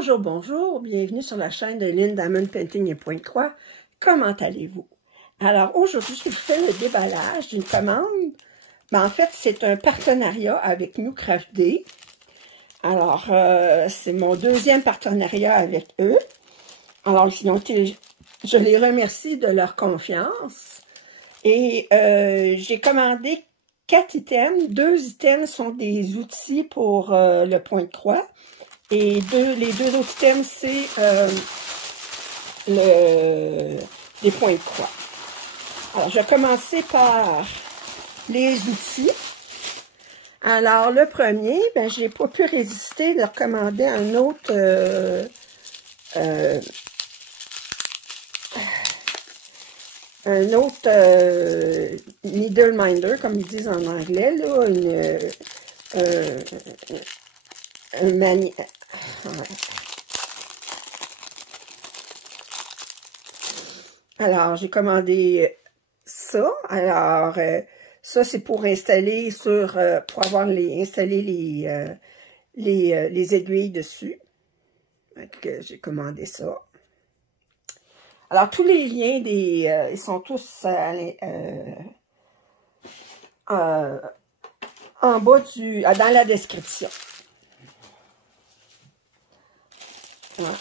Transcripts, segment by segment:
Bonjour, bonjour, bienvenue sur la chaîne de Lynn Diamond Painting et Pointe-Croix. Comment allez-vous? Alors aujourd'hui, je vous fais le déballage d'une commande. En fait, c'est un partenariat avec New Craft Day. Alors, c'est mon deuxième partenariat avec eux. Alors, je les remercie de leur confiance. Et j'ai commandé 4 items. 2 items sont des outils pour le Pointe-Croix. Et les deux autres items, c'est les Pointe-Croix. Alors, je vais commencer par les outils. Alors, le premier, ben, j'ai pas pu résister de recommander un autre needle minder, comme ils disent en anglais, là, Alors, j'ai commandé ça. Alors, ça, c'est pour installer pour installer les aiguilles dessus. Donc, j'ai commandé ça. Alors, tous les liens ils sont tous en bas dans la description. Voilà.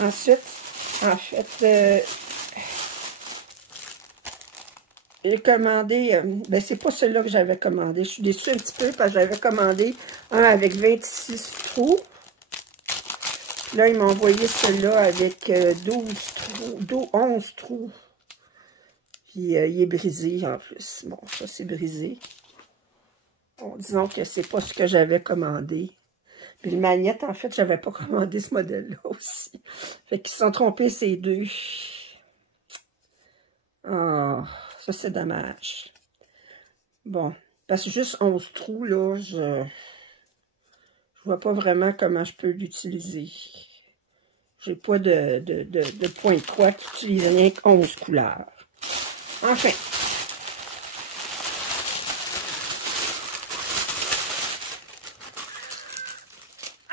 Ensuite, en fait, j'ai commandé, ben c'est pas celui-là que j'avais commandé. Je suis déçue un petit peu parce que j'avais commandé un avec 26 trous. Là, ils m'ont envoyé celui-là avec 11 trous. Puis, il est brisé en plus. Bon, ça, c'est brisé. Bon, disons que c'est pas ce que j'avais commandé. Puis, le magnète, en fait, j'avais pas commandé ce modèle-là aussi. Fait qu'ils se sont trompés, ces deux. Ah, ça, c'est dommage. Bon, parce que juste 11 trous, là, je vois pas vraiment comment je peux l'utiliser. J'ai pas de Pointe-Croix qui utilise rien que 11 couleurs. Enfin.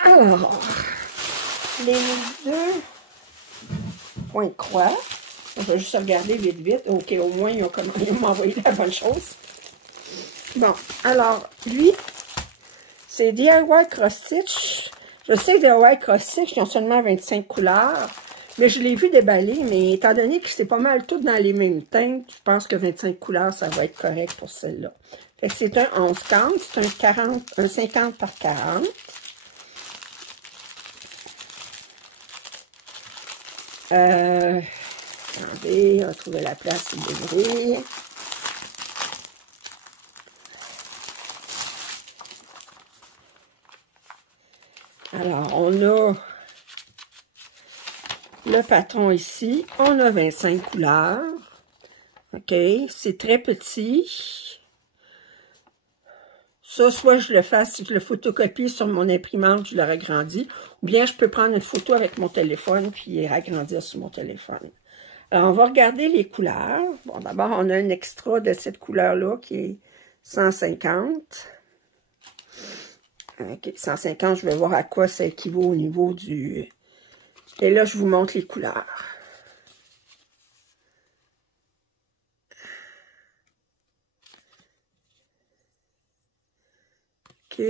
Alors, les deux Pointe-Croix. On va juste regarder vite, vite. OK, au moins, ils m'ont envoyé la bonne chose. Bon, alors, lui, c'est DIY Cross Stitch. Je sais que DIY Cross Stitch, ils ont seulement 25 couleurs. Mais je l'ai vu déballer, mais étant donné que c'est pas mal tout dans les mêmes teintes, je pense que 25 couleurs, ça va être correct pour celle-là. Fait que c'est un 11-40, c'est un 50 par 40. Attendez, on va trouver la place pour l'ouvrir. Alors, on a le patron ici. On a 25 couleurs. OK, c'est très petit. Ça, soit je le fasse, je le photocopie sur mon imprimante, je le ragrandis, ou bien je peux prendre une photo avec mon téléphone puis agrandir sur mon téléphone. Alors, on va regarder les couleurs. Bon, d'abord, on a un extra de cette couleur-là qui est 150. OK, 150, je vais voir à quoi ça équivaut au niveau du... Et là, je vous montre les couleurs. OK.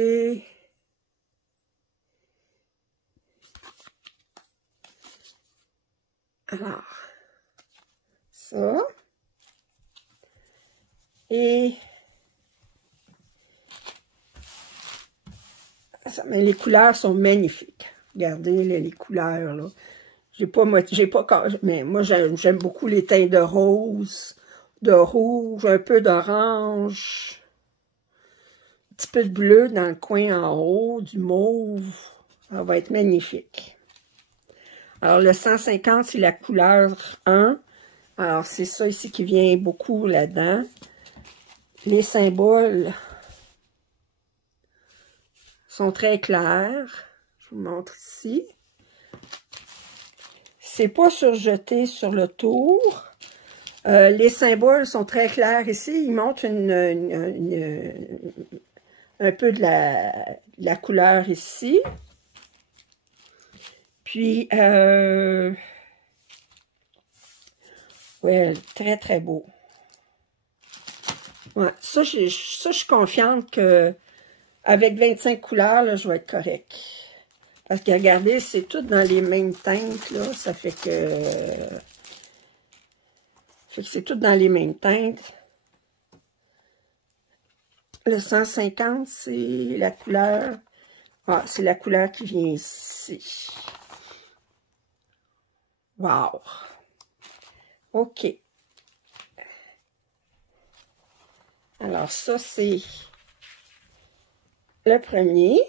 Alors, ça. Et ça, mais les couleurs sont magnifiques. Regardez les couleurs, là. Mais moi, j'aime beaucoup les teintes de rose, de rouge, un peu d'orange, un petit peu de bleu dans le coin en haut, du mauve. Ça va être magnifique. Alors, le 150, c'est la couleur 1. Alors, c'est ça ici qui vient beaucoup là-dedans. Les symboles sont très clairs. Je vous montre ici. C'est pas surjeté sur le tour. Les symboles sont très clairs ici. Ils montrent un peu de la couleur ici. Puis, ouais, très, très beau. Ouais, ça, je suis confiante que avec 25 couleurs, là, je vais être correct. Parce que, regardez, c'est tout dans les mêmes teintes, là. Ça fait que c'est tout dans les mêmes teintes. Le 150, c'est la couleur... Ah, c'est la couleur qui vient ici. Wow! OK. Alors, ça, c'est le premier.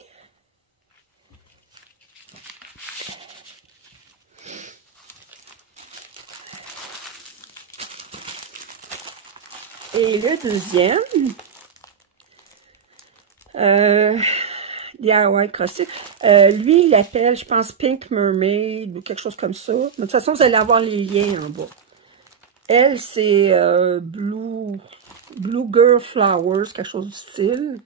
Et le deuxième, DIY Crochet. Lui, il l'appelle, je pense, Pink Mermaid ou quelque chose comme ça. Mais de toute façon, vous allez avoir les liens en bas. Elle, c'est Blue Girl Flowers, quelque chose du style.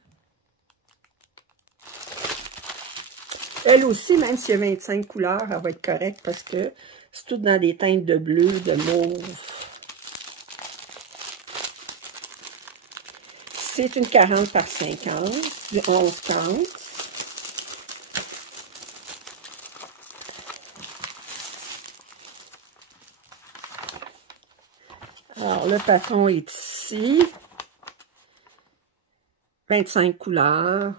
Elle aussi, même s'il y a 25 couleurs, elle va être correcte parce que c'est tout dans des teintes de bleu, de mauve. C'est une 40 par 50, du 11,30. Alors, le patron est ici. 25 couleurs.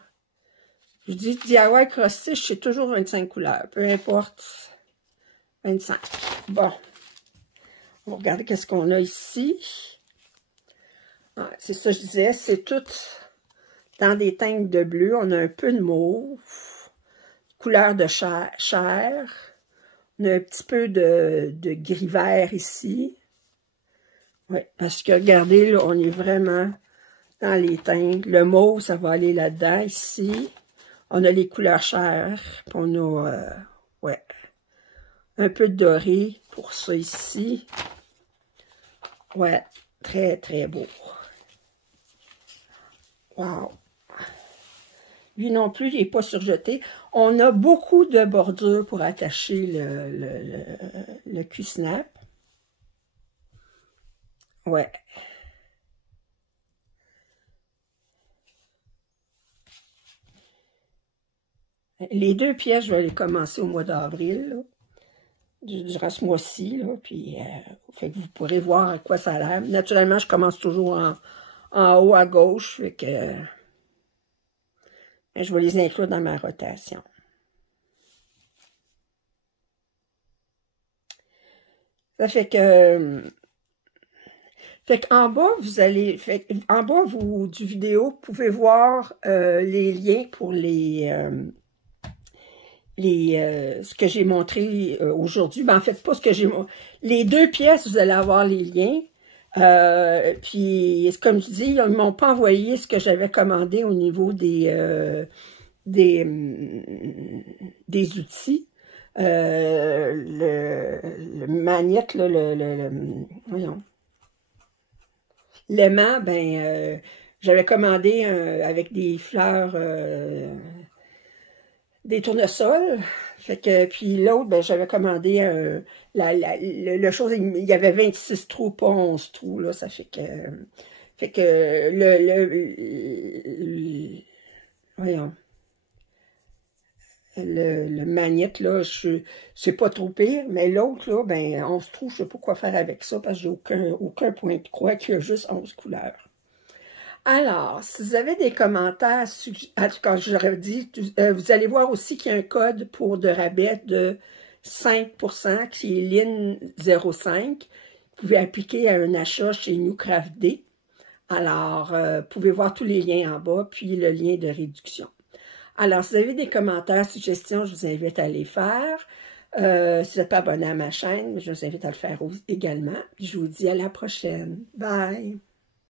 Je dis DIY Cross-Stitch, c'est toujours 25 couleurs. Peu importe. 25. Bon. On va regarder qu'est-ce qu'on a ici. Ah, c'est ça, je disais. C'est tout dans des teintes de bleu. On a un peu de mauve. Couleur de chair. On a un petit peu de gris vert ici. Oui, parce que regardez, là, on est vraiment dans les teintes. Le mauve, ça va aller là-dedans, ici. On a les couleurs chères. Puis on a, ouais, un peu de doré pour ça ici. Ouais, très, très beau. Wow. Lui non plus, il n'est pas surjeté. On a beaucoup de bordures pour attacher le Q-snap. Ouais. Les deux pièces, je vais les commencer au mois d'avril, durant ce mois-ci, puis fait que vous pourrez voir à quoi ça a l'air. Naturellement, je commence toujours en haut à gauche, fait que je vais les inclure dans ma rotation. Ça fait que... Fait qu'en bas, en bas du vidéo, vous pouvez voir les liens pour ce que j'ai montré aujourd'hui. Ben, en fait, pas ce que j'ai montré. Les deux pièces, vous allez avoir les liens. Puis, comme je dis, ils ne m'ont pas envoyé ce que j'avais commandé au niveau des outils. Le magnète, là, voyons. L'aimant, ben, j'avais commandé avec des fleurs, des tournesols. Fait que, puis l'autre, ben, j'avais commandé le chose, il y avait 26 trous, pas 11 trous, là. Ça fait que voyons. Le magnète, là, c'est pas trop pire, mais l'autre, là, ben, 11 trous, je sais pas quoi faire avec ça, parce que j'ai aucun point de croix, qui a juste 11 couleurs. Alors, si vous avez des commentaires, en tout cas, j'aurais dit, vous allez voir aussi qu'il y a un code pour de rabais de 5%, qui est LIN05. Vous pouvez appliquer à un achat chez New Craft Day. Alors, vous pouvez voir tous les liens en bas, puis le lien de réduction. Alors, si vous avez des commentaires, suggestions, je vous invite à les faire. Si vous n'êtes pas abonné à ma chaîne, je vous invite à le faire également. Je vous dis à la prochaine. Bye!